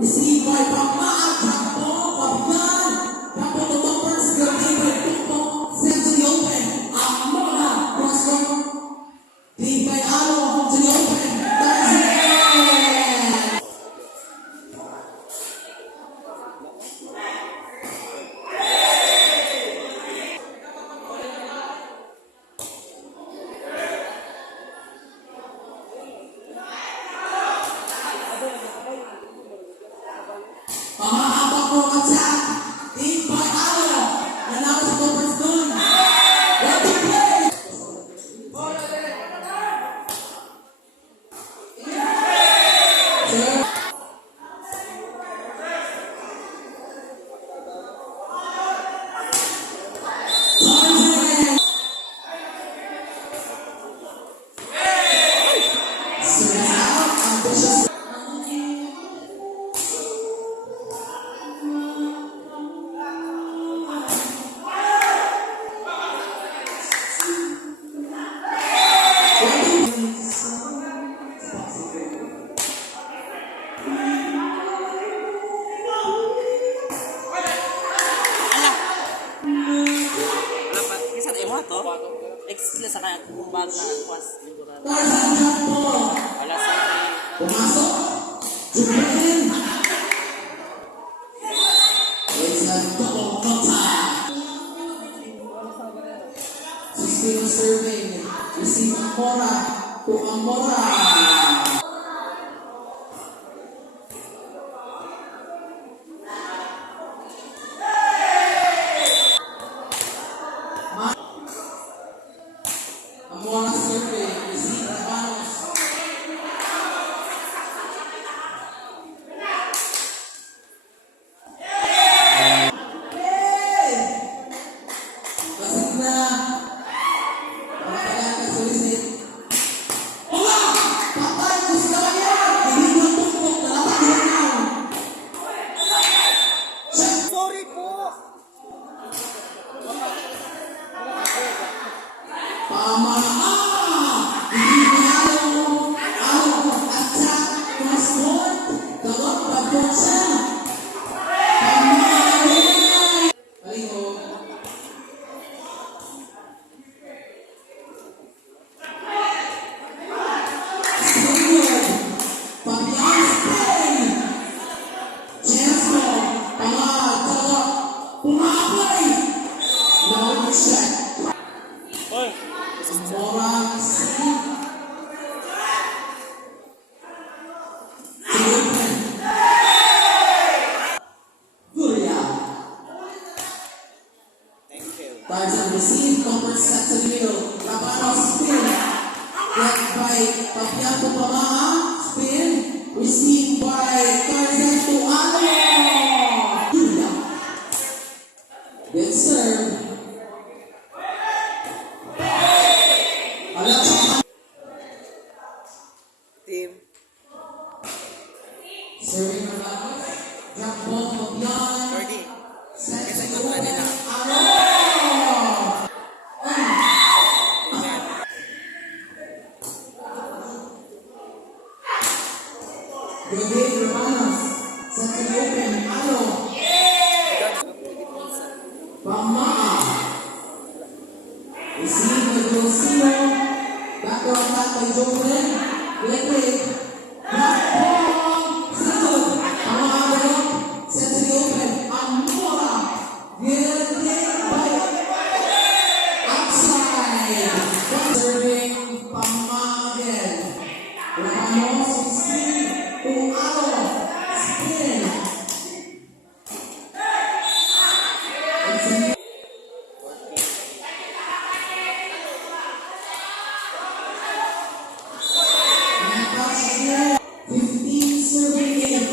Receive by Pagmaan, Campo, Fabian, Campo to Bumpers, good David, Campo, sent to the open, Amona, cross-court, lead by Alo, home to the open, that's it! Pamahabang mo attack, lead by Alo, nanalo sa Bumpers dun, what to play? Sir, Tarzan! Serves out, ambitious. Dapat kisah emo to. Sila sa kaya kumbaga na kwas lingguran. Tarzan Campo, Wala sa pumasok, Jubilin. It's a double nota. 16 serving, receive Amora to Amora. Amora serving, receive Rabanos. Basig na. Pakalayan ka sulisit. Ola! Patay ko si Kawayan! Hindi mo tuktok na lapat yun na. sorry po. Pamaan! Hindi manalo. Alo, attack, cross-court. Dalawang pagpunsan. Pamaan! Baliho. Stewart. Fabian Spain. Chesco. Pamaan. Talak. Pumaplay. No check. Oy. Amora receive. Jubilin. Guria. Thank you. Tarzan receive, comfort set to the middle. Rabanos spin. Get by Papiato Pamaha. Spin. Received by Tarzan to Alo. Julia. Good serve. Alam sa Team. serving Rabanos. Drop ball Papian. 30. Set Kasi to kontra nila. Alo. Amen. Good day, Rabanos. Set to the open. Alo. Pamaa. Receive by Grosino. Back to attack by Joplin. Electric. Black ball. Settled. Pamaa Galop. Set to the open. Amora. Good day by outside. Serving Pamaa again. Rabanos receive to Alo. Spin. It's in 15 serving game.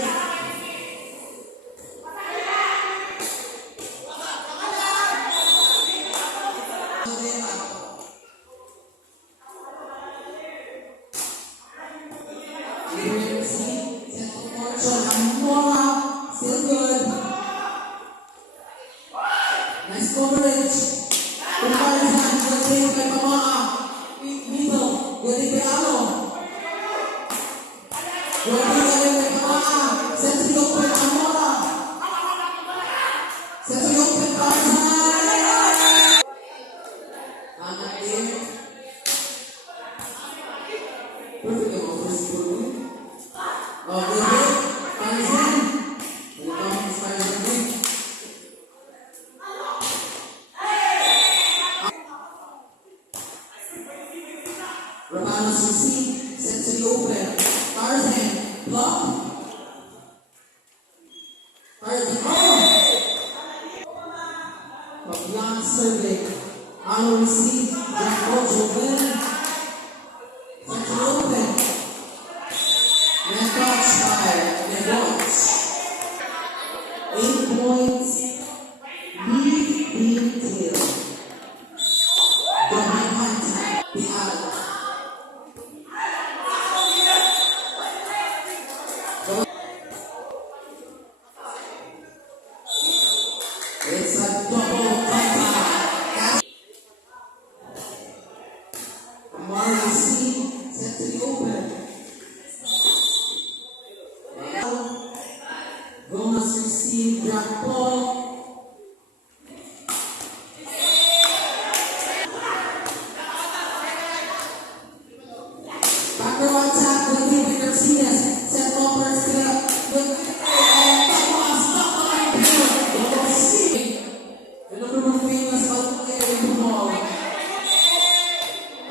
Still good. Nice coverage. Tarzan, good save by Pamaa. Middle, good by Alo. Good by Pamaa. Sends it open. Perfect ako, first goal mo. Okay, okay. Tarzan. Welcome, Tarzan. Romanos receive, set to the open. Tarzan, block. Tarzan, Paglang serving. Ano receive, Jack Rojo win. Set to the open. Net touch by Nebot. 8 points. Lead team tail. Gawin hunting. The out. It's a double comeback. Amari C set to the open. Gomez receive drop ball. Backer on tap with David Garcias. Set offers to the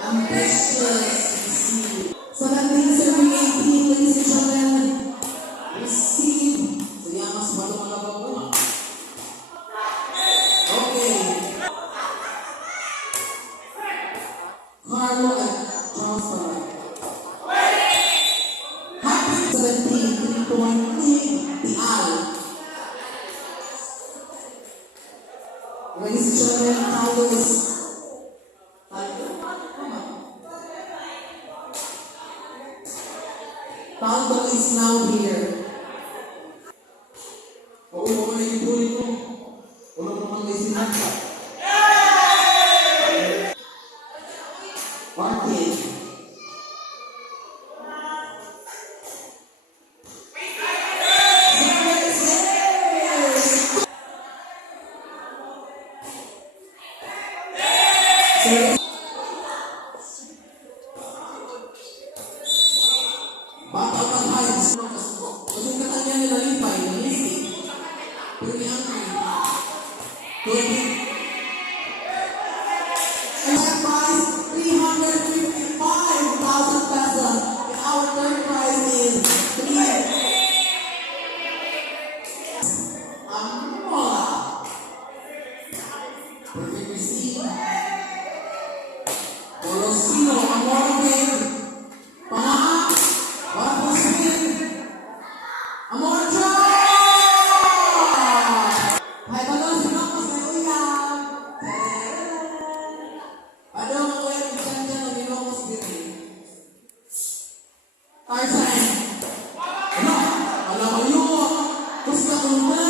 ambitious. 17 serving 18, ladies and gentlemen. Receive. Sige, mas matulog ako. Okay. Carlo at Charles Palay. Happy 17, 3-point lead. The Al. Ladies and gentlemen, Carlo is Taldo is now here. Oo, wala yung bully ko. Wala naman may sinasa. Martin. Bata pa tayo. Kasi katanya nila lipay, nalisik. Pero yan ay 20. And that prize, 355,000 pesos. And our third prize is 3. Amola. Perfect receive. Orosino, Amola game. Pangaha. What spin? Amor drop! Hai bagus, bagus, kuya. Ada mga kuya bicara na binokos dito. Tarzan. Ano? Alam mo yun. Gusto ko na.